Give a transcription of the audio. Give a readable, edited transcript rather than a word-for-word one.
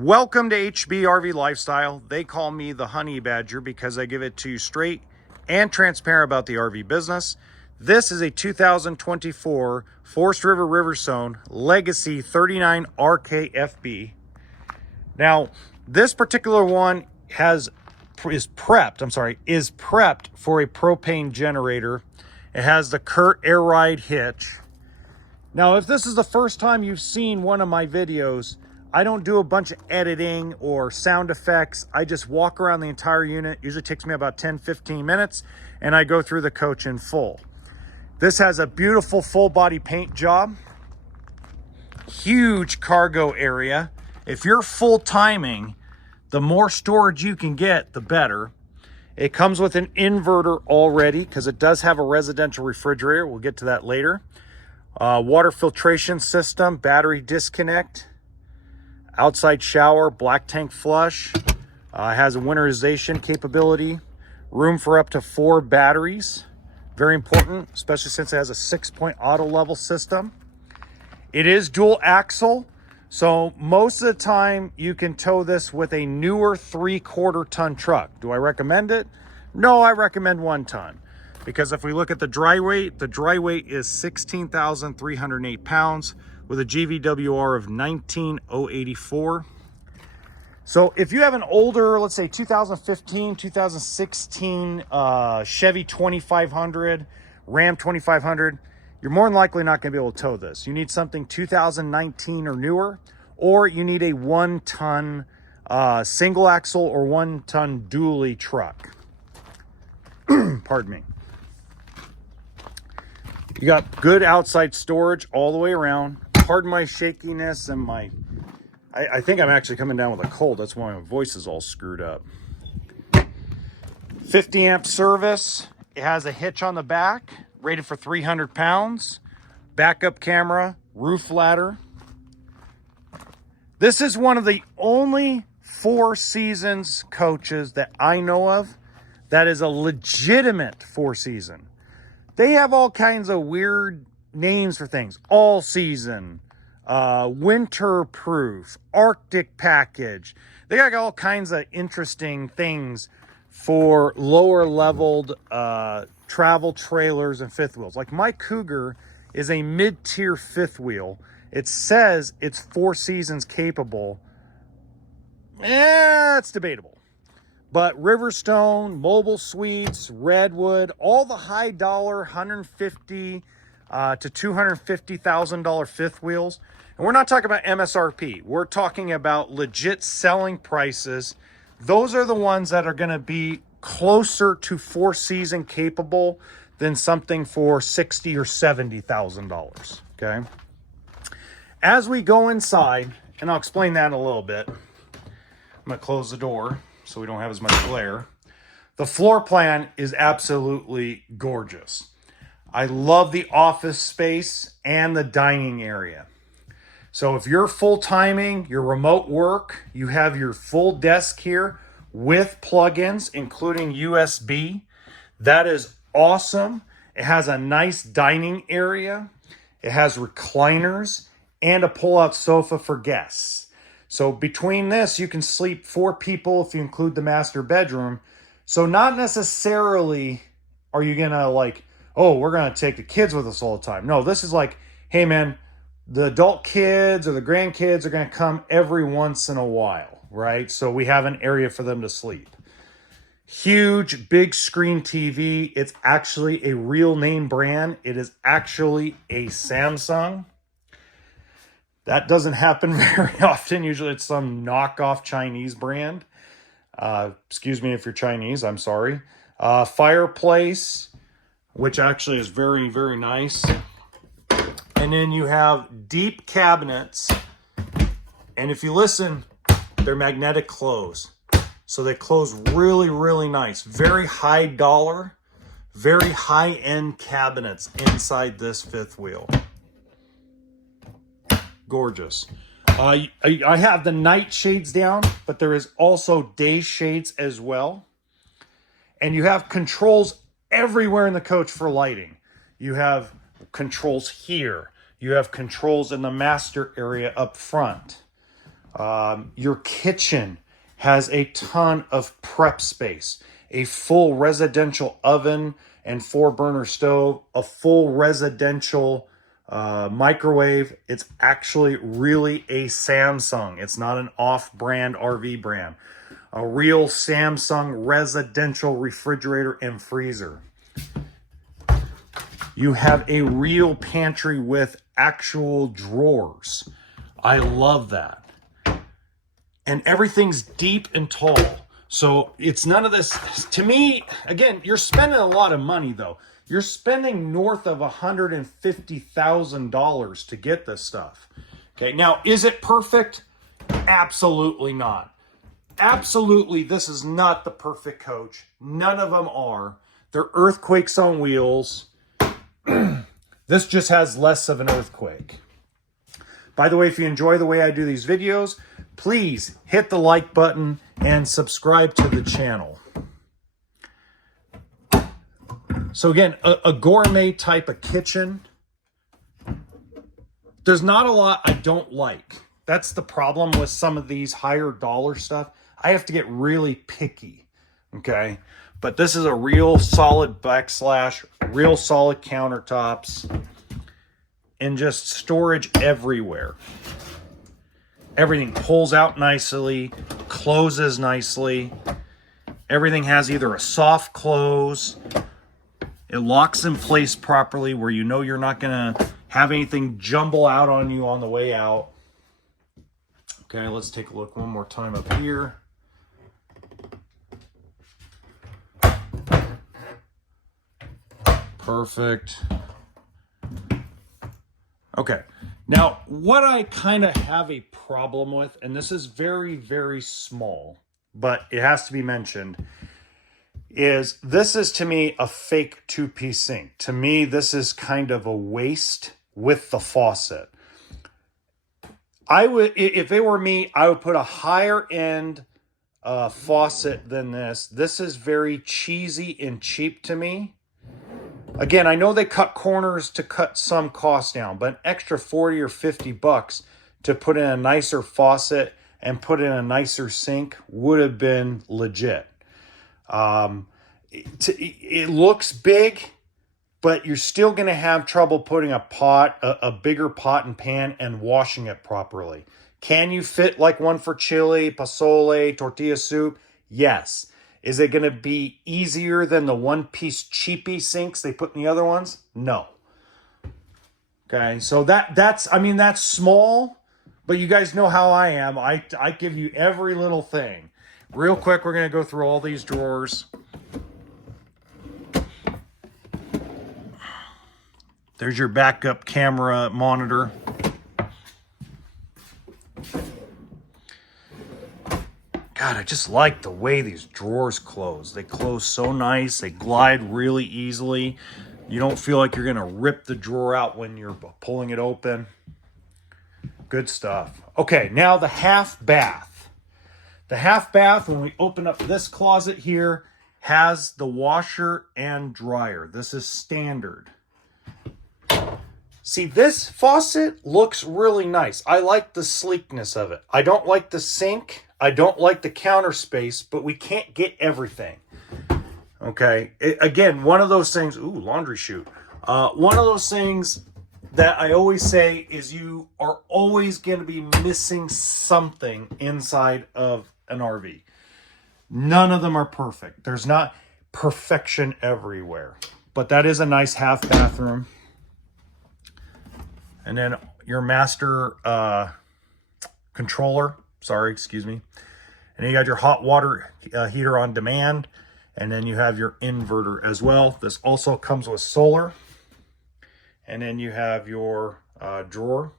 Welcome to HBRV Lifestyle. They call me the Honey Badger because I give it to you straight and transparent about the RV business. This is a 2024 Forest River Riverstone Legacy 39 RKFB. Now, this particular one is prepped for a propane generator. It has the Kurt Air Ride hitch. Now, if this is the first time you've seen one of my videos, I don't do a bunch of editing or sound effects. I just walk around the entire unit. Usually takes me about 10-15 minutes, and I go through the coach in full. This has a beautiful full body paint job. Huge cargo area. If you're full timing, the more storage you can get, the better. It comes with an inverter already because it does have a residential refrigerator. We'll get to that later. Water filtration system, battery disconnect. Outside shower, black tank flush, has a winterization capability, room for up to 4 batteries. Very important, especially since it has a 6-point auto level system. It is dual axle, so most of the time you can tow this with a newer 3/4 ton truck. Do I recommend it? No, I recommend 1 ton. Because if we look at the dry weight is 16,308 pounds. With a GVWR of 19,084. So if you have an older, let's say 2015, 2016 Chevy 2500, Ram 2500, you're more than likely not going to be able to tow this. You need something 2019 or newer, or you need a 1-ton single axle or 1-ton dually truck. Pardon me. You got good outside storage all the way around. Pardon my shakiness and I think I'm actually coming down with a cold. That's why my voice is all screwed up. 50 amp service. It has a hitch on the back, rated for 300 pounds. Backup camera, roof ladder. This is one of the only 4 Seasons coaches that I know of that is a legitimate 4 season. They have all kinds of weird names for things. All season, winter proof, Arctic package. They got all kinds of interesting things for lower leveled travel trailers and fifth wheels. Like my Cougar is a mid-tier fifth wheel. It says it's 4 seasons capable. It's debatable. But Riverstone, Mobile Suites, Redwood, all the high dollar, $150,000 to $250,000 fifth wheels. And we're not talking about MSRP. We're talking about legit selling prices. Those are the ones that are going to be closer to 4 season capable than something for $60,000 or $70,000. Okay. As we go inside, and I'll explain that in a little bit. I'm going to close the door so we don't have as much glare. The floor plan is absolutely gorgeous. I love the office space and the dining area. So if you're full timing, your remote work, you have your full desk here with plugins, including USB. That is awesome. It has a nice dining area. It has recliners and a pull-out sofa for guests. So between this, you can sleep 4 people if you include the master bedroom. So not necessarily are you gonna like, oh, we're going to take the kids with us all the time. No, this is like, hey, man, the adult kids or the grandkids are going to come every once in a while, right? So we have an area for them to sleep. Huge, big screen TV. It's actually a real name brand. It is actually a Samsung. That doesn't happen very often. Usually it's some knockoff Chinese brand. Excuse me if you're Chinese. I'm sorry. Fireplace, which actually is very, very nice. And then you have deep cabinets. And if you listen, they're magnetic close. So they close really, really nice. Very high dollar, very high-end cabinets inside this fifth wheel. Gorgeous. I have the night shades down, but there is also day shades as well. And you have controls everywhere in the coach for lighting. You have controls here. You have controls in the master area up front. Your kitchen has a ton of prep space, a full residential oven and 4-burner stove, a full residential microwave. It's actually really a Samsung. It's not an off-brand RV brand. A real Samsung residential refrigerator and freezer. You have a real pantry with actual drawers. I love that. And everything's deep and tall. So it's none of this. To me, again, you're spending a lot of money though. You're spending north of $150,000 to get this stuff. Okay, now is it perfect? Absolutely not. Absolutely, this is not the perfect coach. None of them are. They're earthquakes on wheels. This just has less of an earthquake. By the way, if you enjoy the way I do these videos, please hit the like button and subscribe to the channel. So again, a gourmet type of kitchen. There's not a lot I don't like. That's the problem with some of these higher dollar stuff. I have to get really picky, okay? But this is a real solid backslash, real solid countertops, and just storage everywhere. Everything pulls out nicely, closes nicely. Everything has either a soft close, it locks in place properly where you know you're not gonna have anything jumble out on you on the way out. Okay, let's take a look one more time up here. Perfect. Okay, now what I kind of have a problem with, and this is very, very small, but it has to be mentioned, is this is to me a fake 2-piece sink. To me, this is kind of a waste with the faucet. I would, if it were me, I would put a higher end faucet than this. This is very cheesy and cheap to me. Again, I know they cut corners to cut some costs down, but an extra 40 or 50 bucks to put in a nicer faucet and put in a nicer sink would have been legit. It looks big, but you're still going to have trouble putting a bigger pot and pan and washing it properly. Can you fit like one for chili, pozole, tortilla soup? Yes. Is it going to be easier than the 1-piece cheapy sinks they put in the other ones? No. Okay, so that's small, but you guys know how I am. I give you every little thing. Real quick, we're going to go through all these drawers. There's your backup camera monitor. God, I just like the way these drawers close. They close so nice. They glide really easily. You don't feel like you're going to rip the drawer out when you're pulling it open. Good stuff. Okay, now the half bath. The half bath, when we open up this closet here, has the washer and dryer. This is standard. See, this faucet looks really nice. I like the sleekness of it. I don't like the sink. I don't like the counter space, but we can't get everything. Okay. Again, one of those things, ooh, laundry chute. One of those things that I always say is you are always going to be missing something inside of an RV. None of them are perfect. There's not perfection everywhere, but that is a nice half bathroom. And then your master controller. Sorry, excuse me. And then you got your hot water heater on demand. And then you have your inverter as well. This also comes with solar. And then you have your drawer